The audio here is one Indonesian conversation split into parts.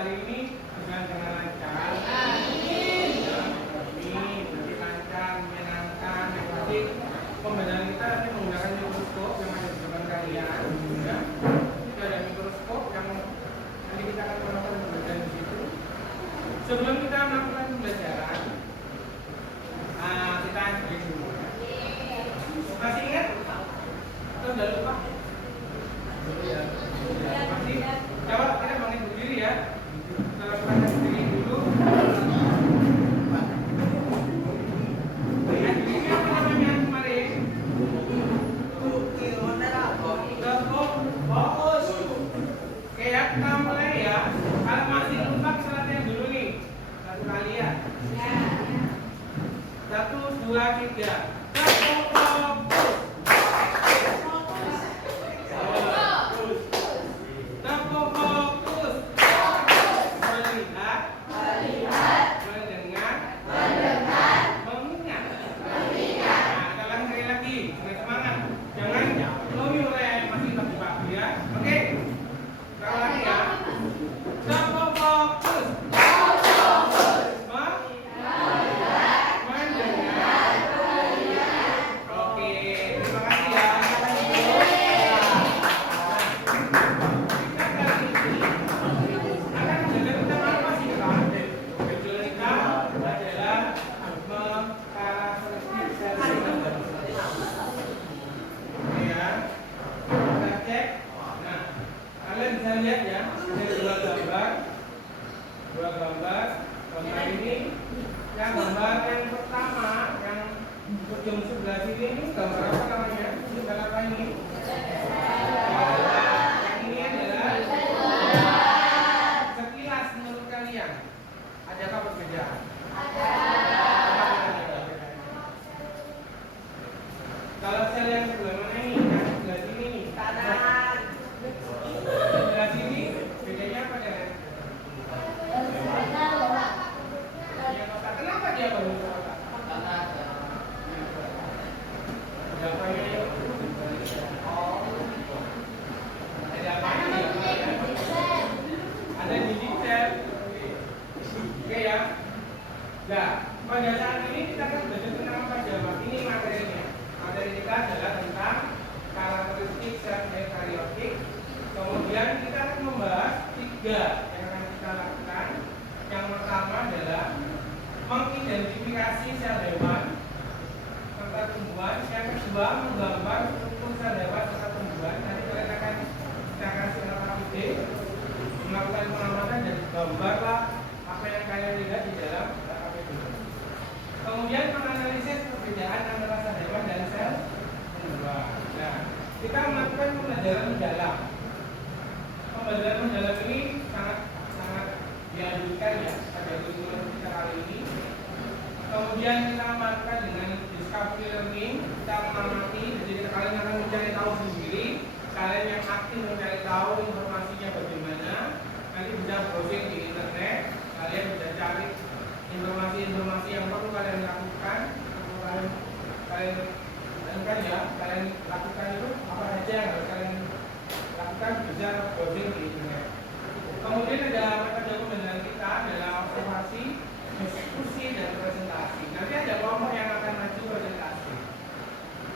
hari ini dengan lancar. Amin. Berarti lancar, menyenangkan. Yang pasti pembelajaran kita nanti menggunakan mikroskop yang ada di depan kalian. Ya. Itu ada mikroskop yang nanti kita akan melakukan pembelajaran di situ. Sebelum kita melakukan pembelajaran, kita break dulu. Masih ingat? Atau sudah lupa? Ya. Masih? Coba kita bangun berdiri ya. Kita berdiri dulu. Lihat ini apa namanya kemarin? Fokus. Oke ya, kita mulai ya. Kalau masih lupa latihan dulu nih. Satu kali ya. 1, 2, 3.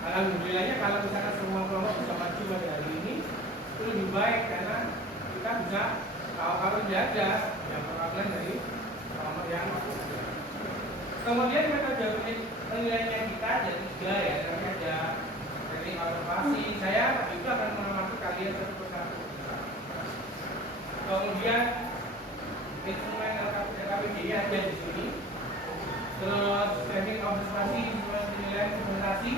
Alhamdulillahnya kalau misalkan semua kelompok bisa maju pada hari ini itu lebih baik karena kita bisa kalau jaga yang perwakilan dari kelompok yang kemudian metode penilaiannya kita ada 3 ya, namanya ada teknik observasi. Saya itu akan mengamati kalian satu persatu. Kemudian instrumen LKPD ada di sini. Terus teknik observasi, instrumen penilaian segmentasi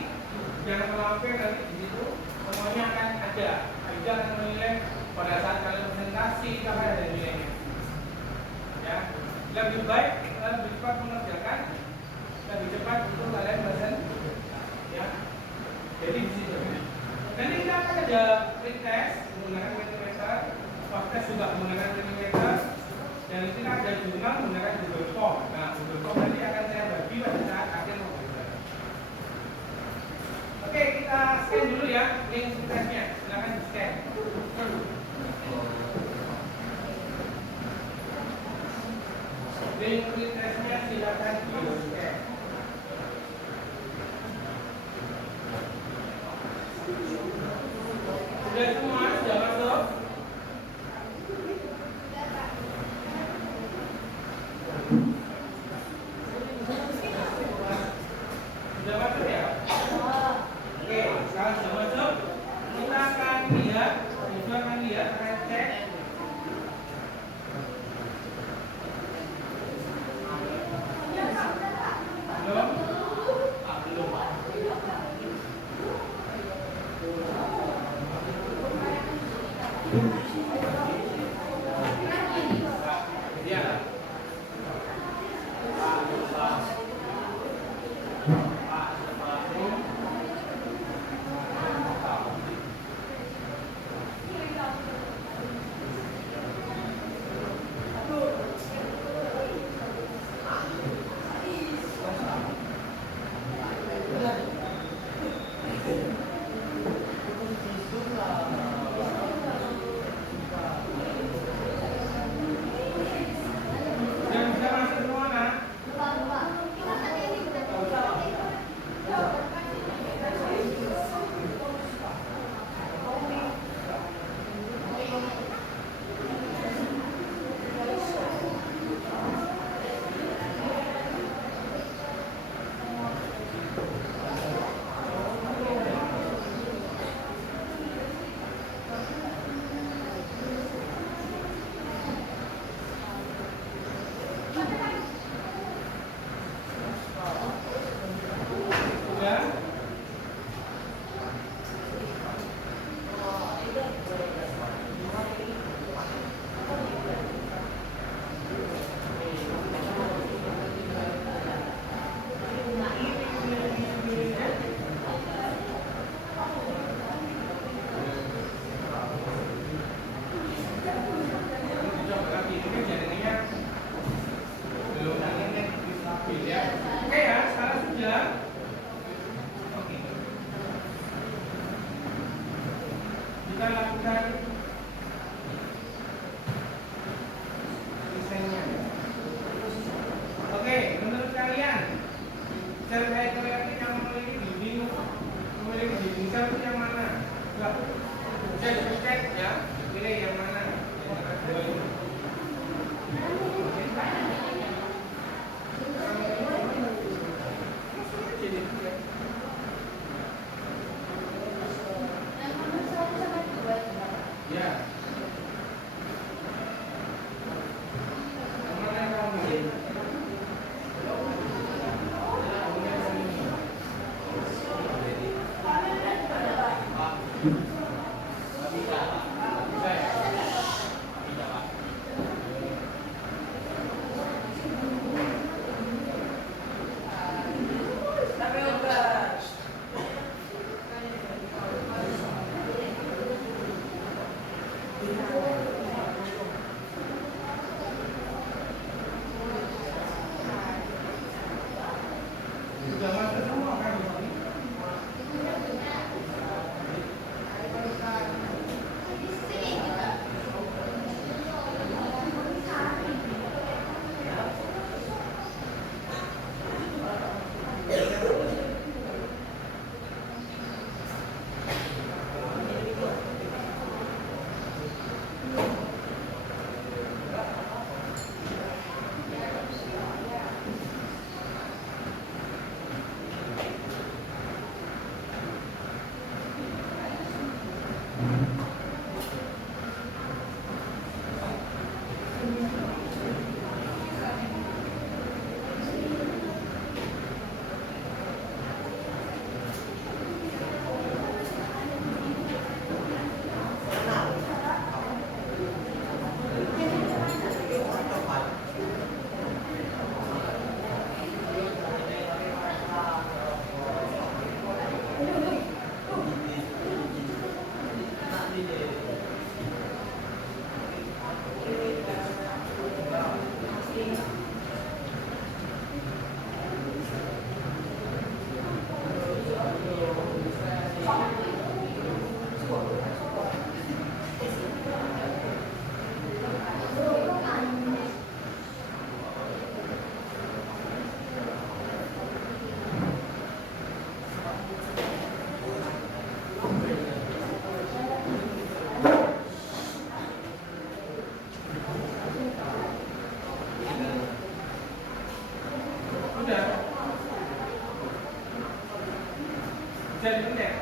yang melampir nanti di situ semuanya akan ada. Juga akan menilai pada saat kalian presentasi itu akan ada nilainya. Ya, lebih baik lebih cepat mengerjakan, lebih cepat untuk kalian present. Ya, jadi di situ. Nanti kita akan ada pretest menggunakan mentimeter, podcast juga menggunakan mentimeter, dan kita ada jurnal menggunakan Google Form. Nah, Google Form nanti akan saya bagi pada saat akhir pembelajaran. Oke, kita scan dulu ya link testnya. Silakan di scan. Link retestnya silakan di-scan. Sudah semua? Sudah masuk? Sudah masuk ya? Oke, kalau sudah masuk, kita akan lihat, akan cek. Belum? Belum. Ya. Dan bisa masuk semua kan? Sudah? Coba lagi, ini kan jadinya belum ya. Oke ya, sekarang sudah. Oke. Kita lakukan desainnya. Oke, menurut kalian cerdas kreatif yang memiliki dinding sel itu yang mana? Coba cek ya, pilih yang mana? Yang mana dua ini? Ya. Yang mana yang kamu pilih? Bisa dipencet.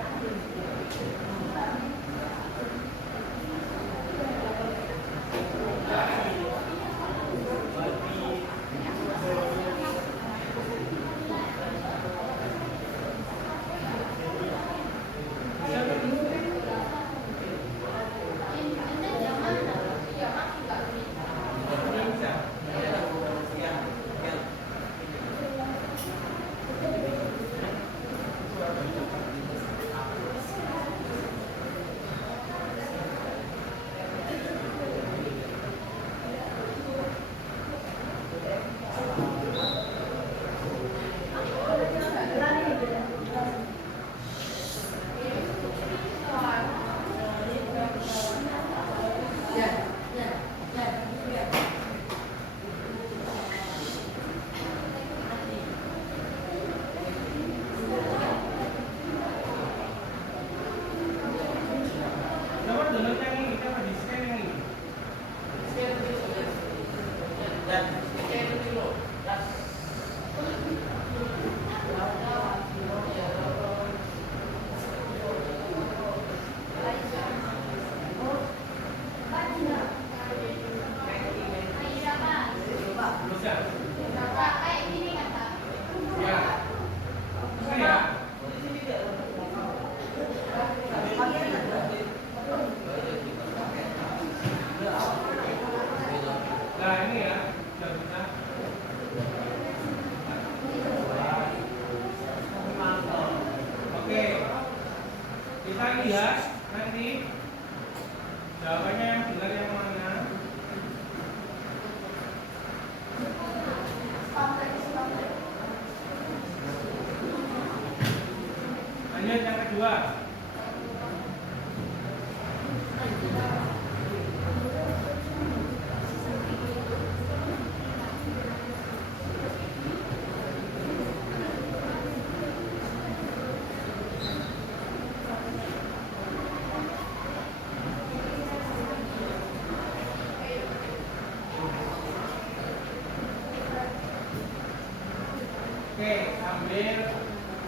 Kita lihat nanti jawabannya yang benar yang mana. Lanjut yang kedua. Oke, sambil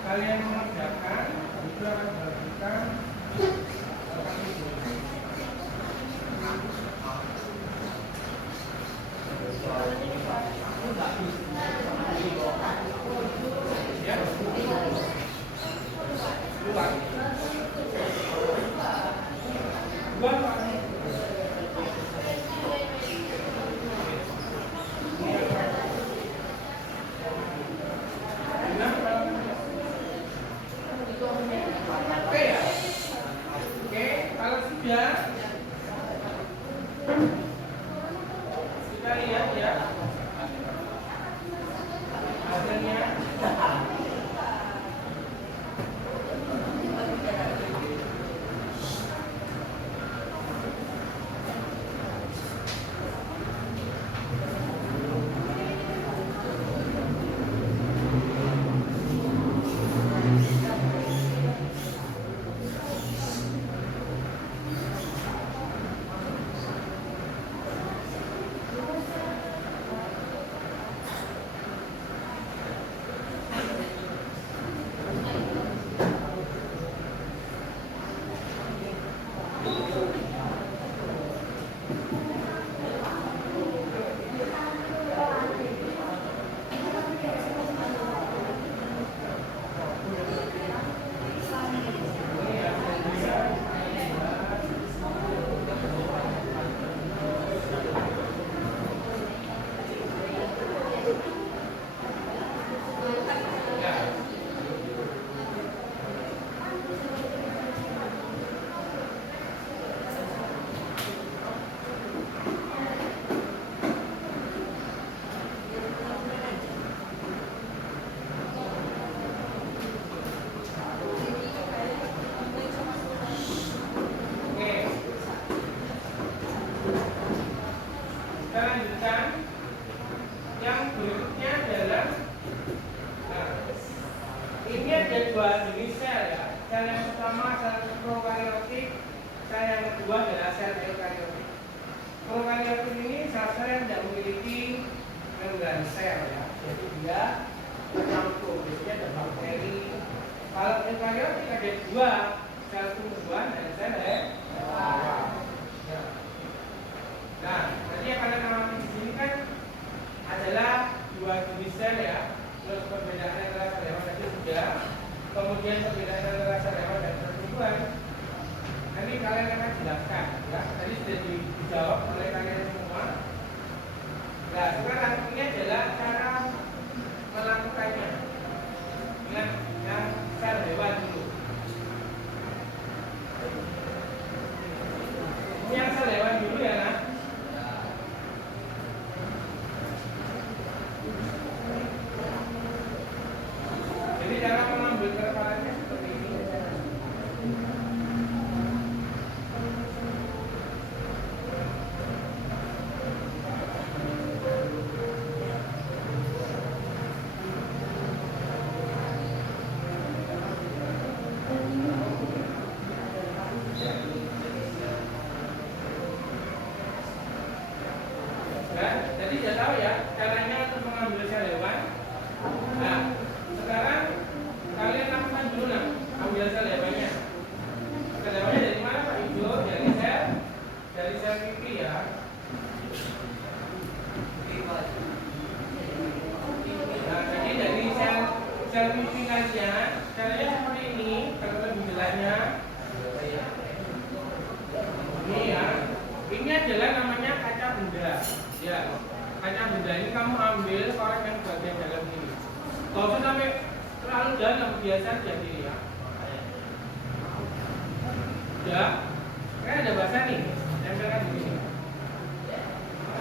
kalian mengerjakan, itu akan melakukan ya, kita lihat ya hasilnya. Dua jenis sel ya. Sel yang pertama sel prokaryotik, sel yang kedua adalah sel eukaryotik. Prokaryotik ini sel-sel yang tidak memiliki membran sel ya. Jadi dia tercampur, biasanya ada bakteri. Kalau eukaryotik ada dua sel tumbuhan dan sel hewan. Nah, tadi yang kalian amati di sini kan adalah dua jenis sel ya. Terus perbedaannya antara sel hewan tadi sudah. Kemudian perbedaan antara sel hewan dan sel tumbuhan. Nanti kalian akan jelaskan ya. Tadi sudah dijawab oleh kalian semua. Nah, sekarang ini adalah cara melakukannya. Ingat yang sel hewan dulu. Ini yang sel hewan dulu ya, nah. Jadi cara mengambil preparatnya seperti ini. Jadi sudah tahu ya caranya untuk mengambil sel hewan. Nah, sekarang kalian lakukan dulu nah, ambil sel hewannya. Sel hewannya dari mana Pak Ijo? Dari sel pipi ya. Nah, jadi dari sel pipi kalian, caranya seperti ini. Kalau lebih jelasnya, ini ya. Ini adalah namanya kaca benda. Ya, kaca benda ini kamu ambil korek yang bagian dalam ini. Kalau usah sampai terlalu dalam, biasa jadi ya. Ya, kan ada bahasa nih, tempelkan di sini.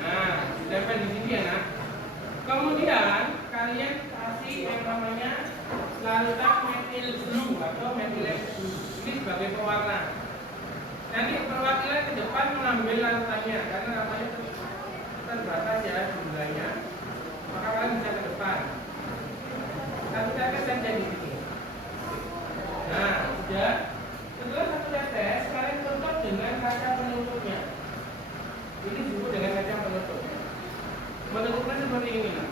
Nah, tempel di sini ya nak. Kemudian kalian kasih yang namanya larutan metil blue atau methylene blue. Ini sebagai pewarna. Nanti perwakilan ke depan mengambil larutannya karena namanya terbatas ya jumlahnya, maka kalian bisa ke depan. Satu tetes saja di sini. Nah, sudah. Setelah satu tetes, kalian tutup dengan kaca penutupnya. Ini disebut dengan kaca penutup. Menutupnya seperti ini. Nah,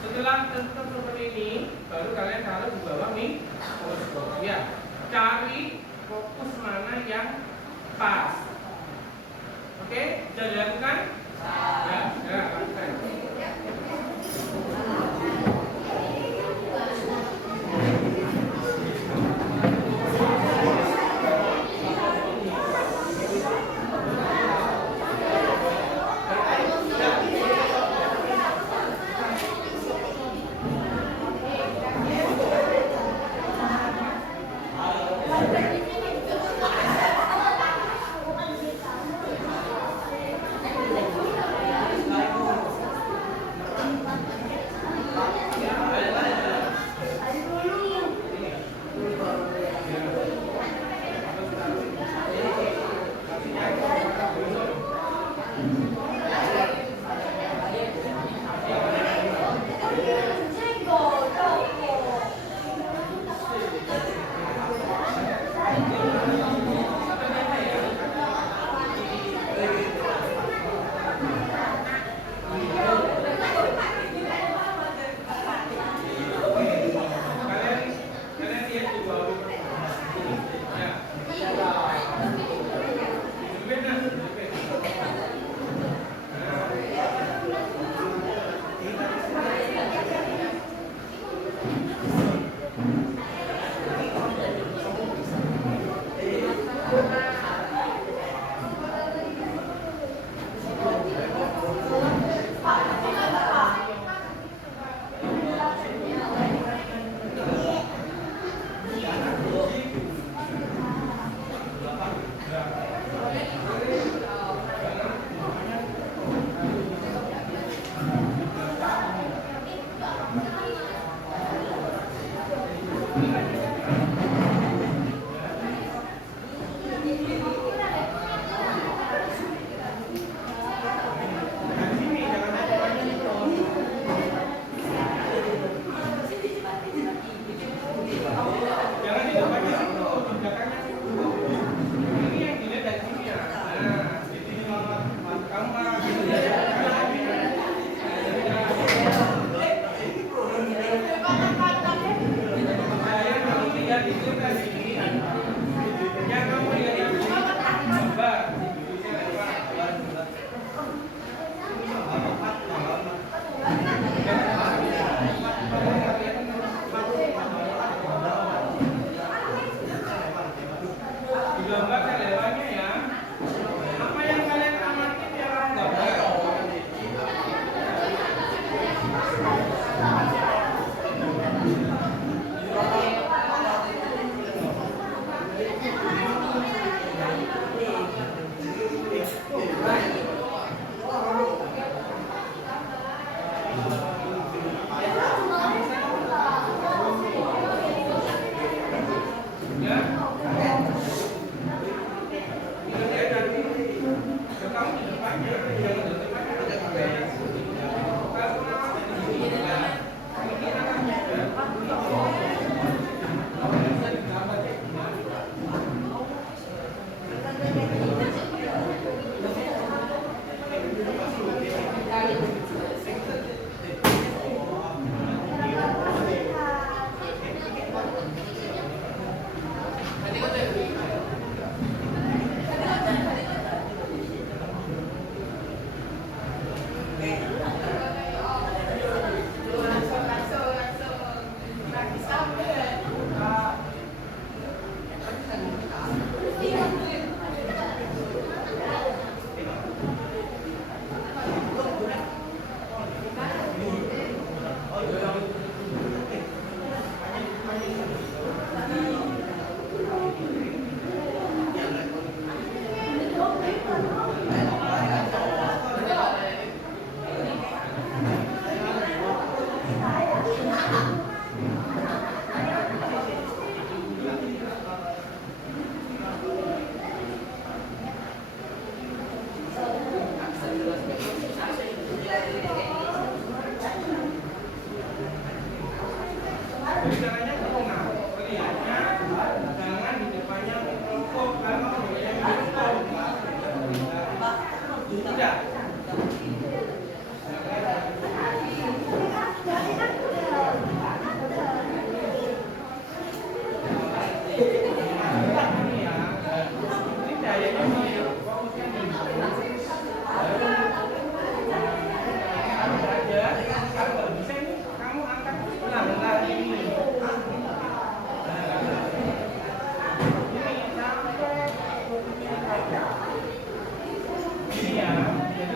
setelah tutup seperti ini, baru kalian taruh di bawah mikroskop. Ya, cari fokus mana yang pas. Oke, bisa dilakukan? Ya, lakukan.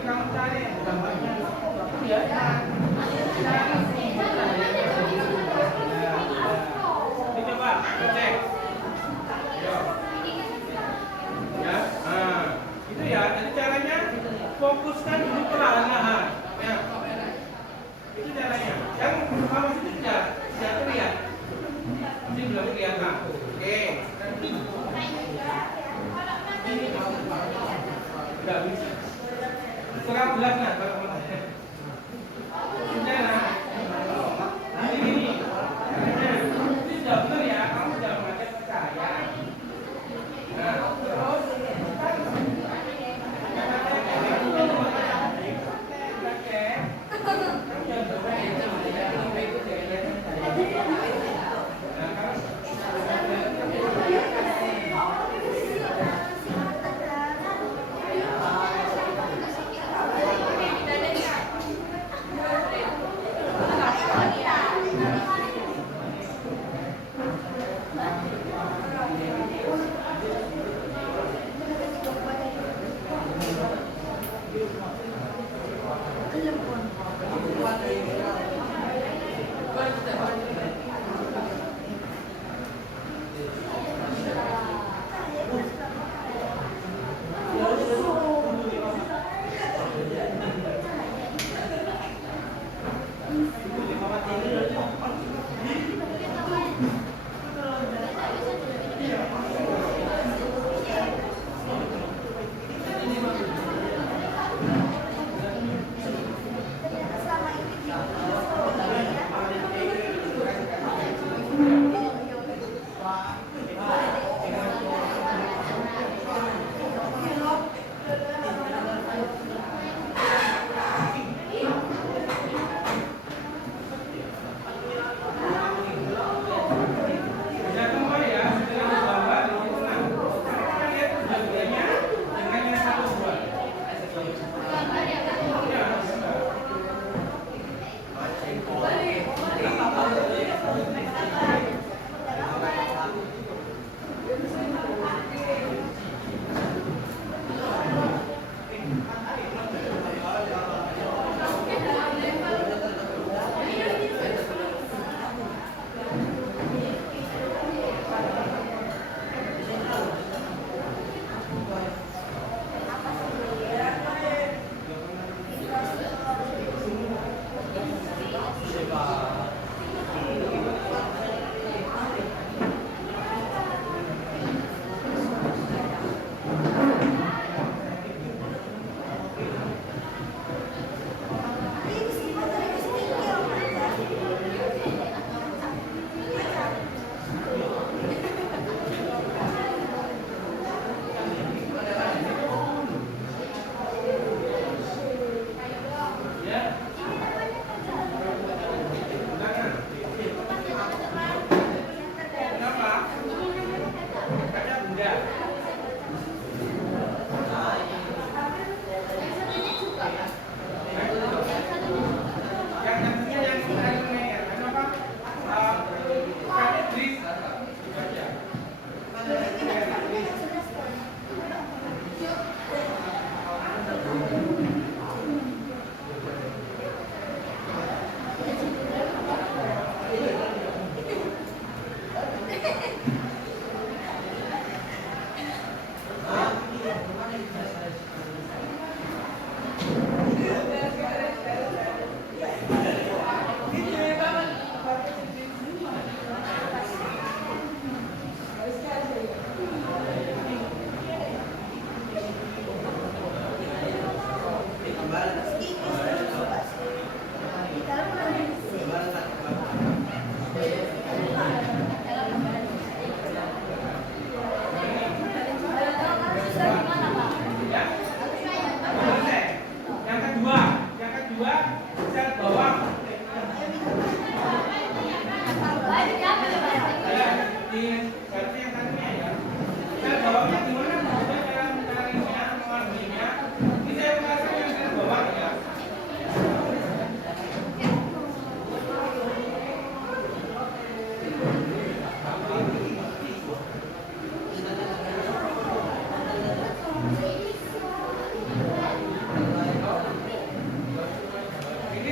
kamu cari gambarnya. Ya, cari ini coba cek. Ya, itu ya. Jadi caranya fokuskan dulu perlahan-lahan. Ya, itu caranya. Yang pertama itu tidak terlihat. Ini belum kelihatan. Oke. Tidak bisa. Kurang jelas nah kalau sudah nah. Ini sudah benar ya. Kamu jangan macam percaya. Nah, terus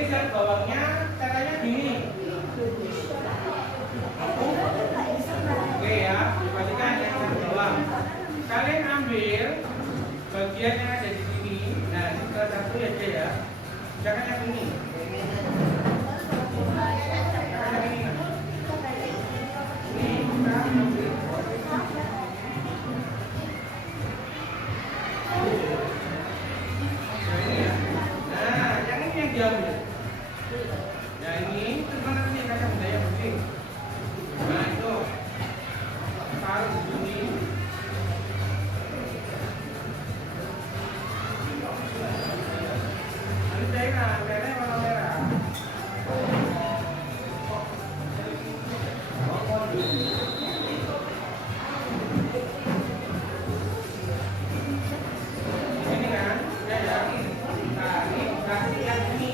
zat bawangnya caranya gini. Oke ya, perhatikan yang zat bawang. Kalian ambil bagian yang ada di sini. Nah, ini salah satu aja ya. Jangan yang ini. Jangan yang ini. Ini kita ambil. Nah, ini ya. Nah, yang ini yang diambil. Nah, ini terus mana sih kaca budaya bersih. Nah, itu taruh di sini. Ini cairan, cairannya warna merah. Ini kan, ya ya. Nah, ini kasih yang ini.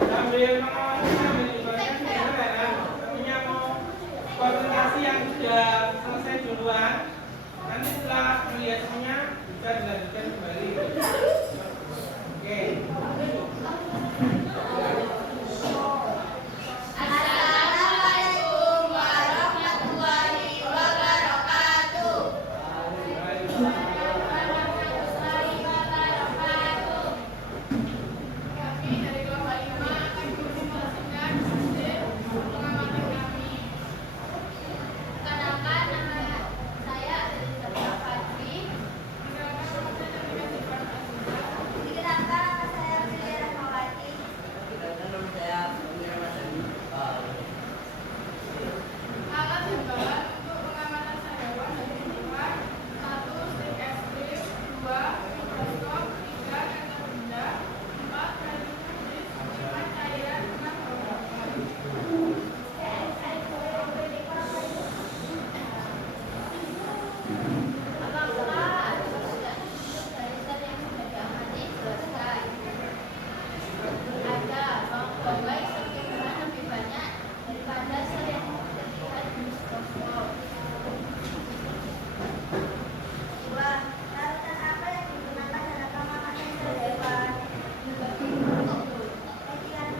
Sambil mengawasi, sambil ibaratkan sebenarnya kan, tentunya mau konsentrasi yang sudah selesai duluan. Nanti setelah melihat semuanya bisa dilanjutkan kembali. Oke. Assalamualaikum warahmatullahi wabarakatuh. Kami dari kelompok 5 akan menginformasikan hasil pengamatan kami. Perkenalkan, nama saya Elizabeth Fadri. Perkenalkan, nama saya Filia Rahmawati. Alat himbauan untuk pengamatan sariawan dan lingkungan: 1. Stik es krim, 2. Mikroskop, 3. Kaca benda, 4. Radiometris, 5. Cairan, 6. Apakah ada perbedaan dari zat yang sudah diamati? Jelaskan. Ada, bawang semakin lebih banyak daripada zat yang terlihat di mikroskop. 2. Larutan apa yang digunakan dalam pengamatan sel hewan? Etilan.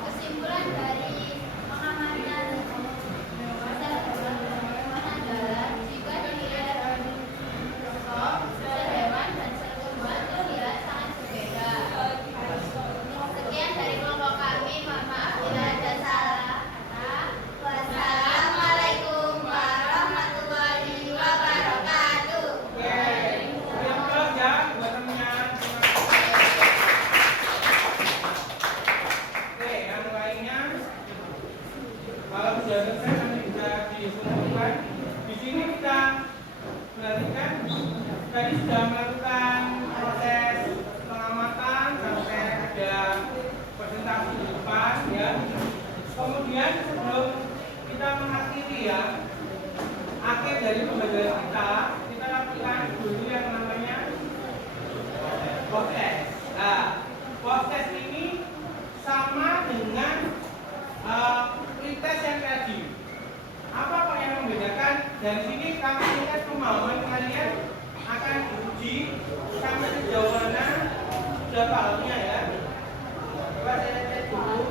Kesimpulan dari pengamatan sel hewan adalah jika dilihat di mikroskop, sel hewan dan sel tumbuhan terlihat sangat berbeda. Sekian dari kelompok kami. Mohon maaf bila ada salah kata. Wassalamualaikum warahmatullahi wabarakatuh. Oke. Yang kelas ya buat temennya. Oke, yang lainnya kalau sudah selesai nanti bisa dikumpulkan. Di sini kita perhatikan tadi sudah melakukan proses pengamatan sampai ada presentasi di depan ya. Kemudian sebelum kita mengakhiri ya, akhir dari pembelajaran kita lakukan dulu yang namanya proses. Nah, proses ini sama dengan pretest yang tadi. Apa kok yang membedakan? Dari sini kami lihat kemampuan kalian akan diuji sampai sejauh mana sudah pahamnya ya. Coba saya cek dulu.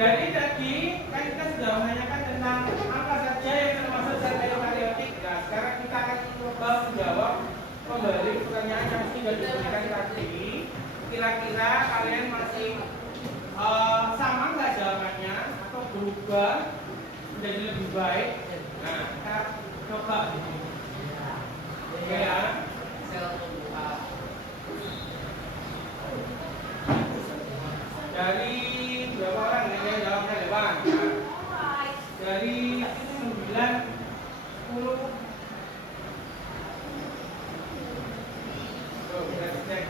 Jadi tadi kan kita sudah menanyakan tentang apa saja yang termasuk zat eukariotik. Nah, sekarang kita akan coba menjawab kembali pertanyaan yang sudah diberikan tadi. Kira-kira kalian masih sama nggak jawabannya atau berubah menjadi lebih baik? Nah, kita coba. Oke ya. Dari berapa orang yang jawabnya Dewan? Dari 9, 10. Oh, kita cek.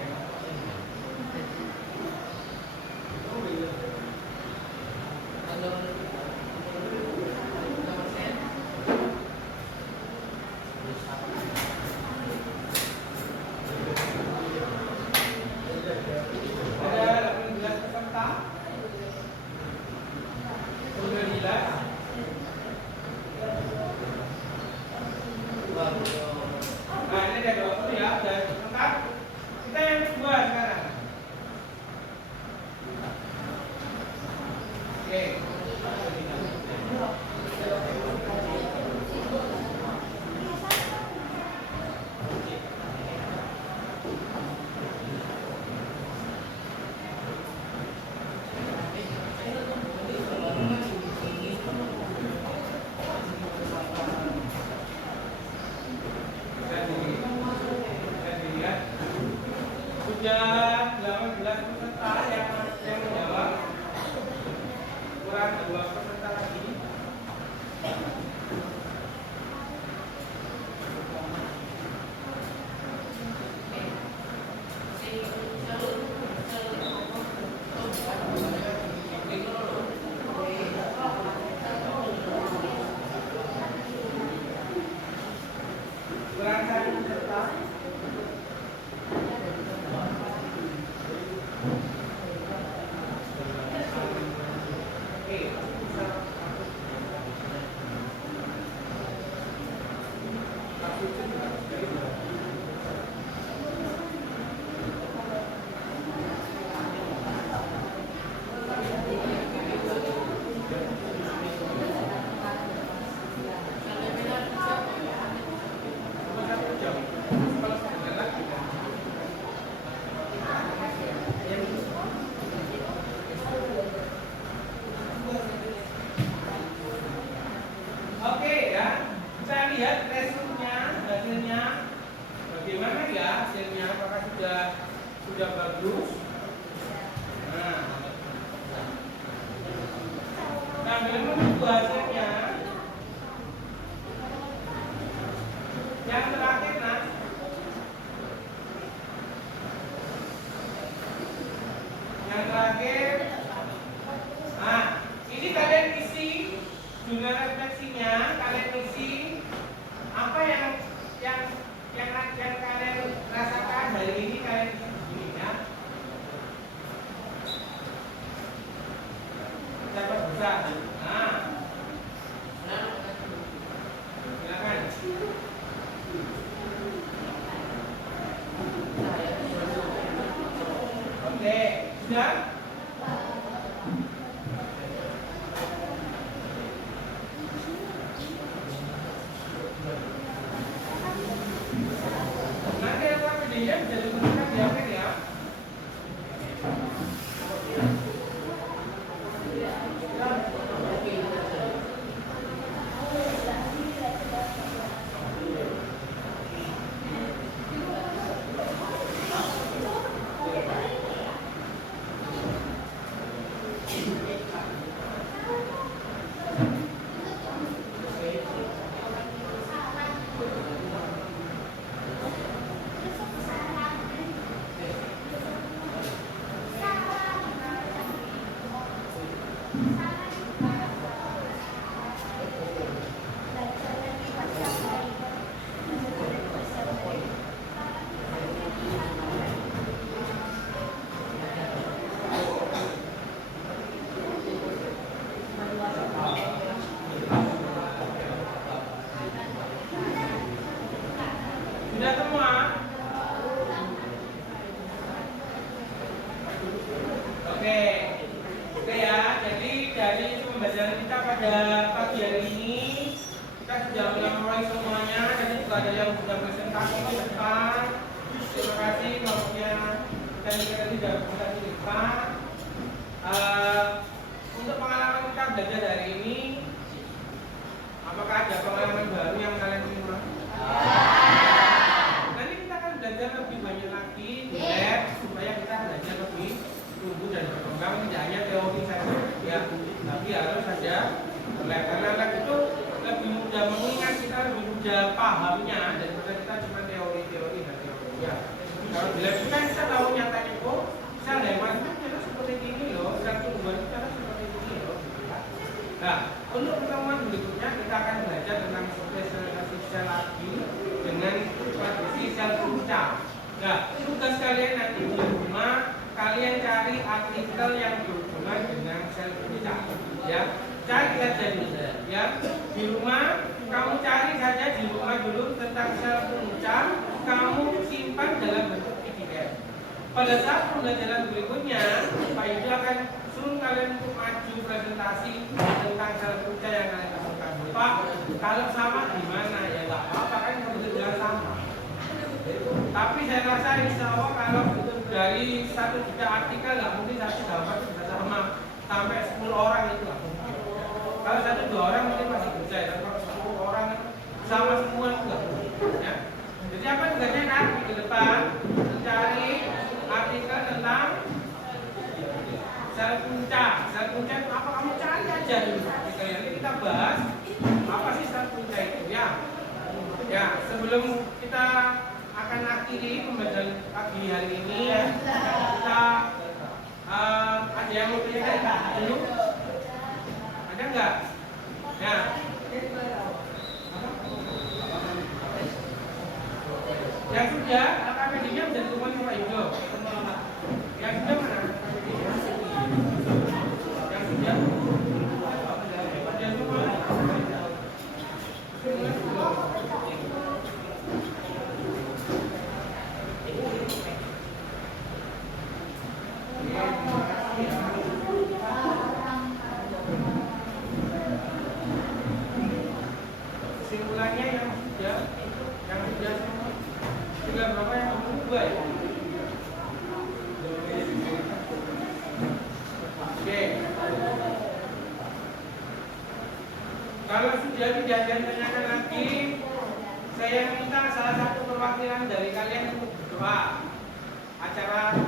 Ada 18 peserta. 19. Nah, ini ada 20 ya, udah lengkap. Kita yang kedua sekarang. Oke. Sudah 18 peserta yang menjawab, kurang 2 peserta lagi. Kurang 1 peserta. Oke ya, kita lihat resumenya, hasilnya bagaimana ya hasilnya, apakah sudah bagus? Nah, menunggu hasilnya. Yang terakhir nah, yang terakhir, nah ini kalian isi jurnal refleksinya, kalian isi apa yang kalian rasakan hari ini, kalian isi begini ya. Dapat bisa. Nah, silakan. Oke, sudah. Nanti apa videonya bisa digunakan di akhir ya. Sudah semua? Oke. Oke ya, jadi dari pembelajaran kita pada pagi hari ini kita sudah mulai semuanya, jadi juga ada yang sudah presentasi di depan. Terima kasih maksudnya kita tidak presentasi di depan. Untuk pengalaman kita belajar hari ini, apakah ada pengalaman baru yang kalian terima? Nanti kita akan belajar lebih banyak lagi di lab supaya kita belajar lebih tumbuh dan berkembang menjadi Ya, tapi harus ada lab. Karena lab itu lebih mudah mengingat, kita lebih mudah pahamnya daripada kita cuma teori-teori dan teori. Ya. Kalau di lab kan kita tahu nyatanya kok sel hewan itu ternyata seperti ini loh, sel tumbuhan itu ternyata seperti ini loh. Nah, untuk pertemuan berikutnya kita akan belajar tentang spesialisasi sel lagi dengan tradisi sel punca. Nah, tugas kalian nanti di rumah, kalian cari artikel yang berhubungan dengan sel punca. Ya, cari saja dulu. Ya, di rumah kamu cari saja di rumah dulu tentang sel punca, kamu simpan dalam bentuk PDF. Pada saat pembelajaran berikutnya, Pak Yudo akan suruh kalian untuk maju presentasi tentang sel punca yang kalian temukan. Pak, kalau sama gimana? Ya nggak apa-apa, kan kebetulan sama. Tapi saya rasa insya Allah kalau dari 1 juta artikel nggak mungkin satu gambar bisa sama sampai 10 orang itu nggak mungkin. Kalau 1-2 orang mungkin masih bisa, tapi kalau 10 orang sama semua itu nggak mungkin. Ya. Jadi apa tugasnya kan ke depan mencari artikel tentang sel punca. Sel punca itu apa? Kamu cari aja dulu. Nanti kita bahas apa sih sel punca itu ya. Ya, sebelum kita akan akhiri pembelajaran pagi hari ini ya, kita ada yang mau bertanya dulu? Ada nggak? Ya. Yang sudah, KPD-nya bisa ditemukan Pak Yudo. Yang sudah mana? Yang sudah? Yang semua? Kesimpulannya yang sudah semua. Tinggal berapa yang kamu ubah ya? Oke. Kalau sudah tidak ada yang tanyakan lagi, saya minta salah satu perwakilan dari kalian untuk berdoa. Acara